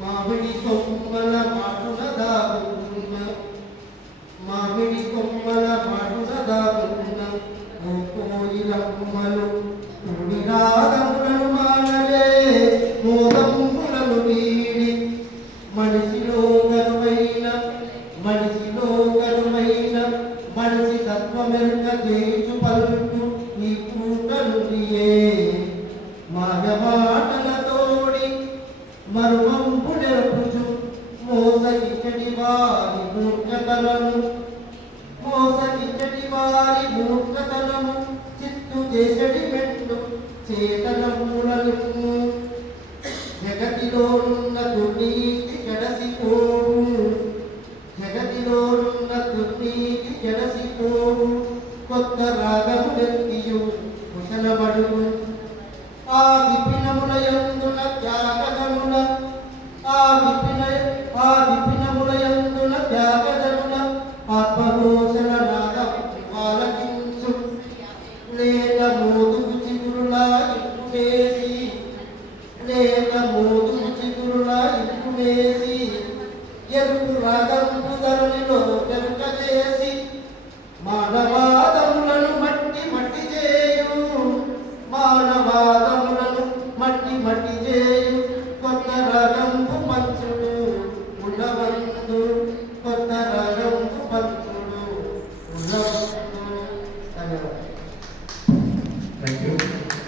మామిడి కొమ్మల మాటున దాగున్న మామిడి కొమ్మల మాటున దాగున్న ఓ కోయిలమ్మలు తుడి రాగములను మానలే మోదములను వీడి మనిషిలో కరువైన మనిషి తత్వమెరుక చేయించు పలుకు ఈ పూటలు మాయమా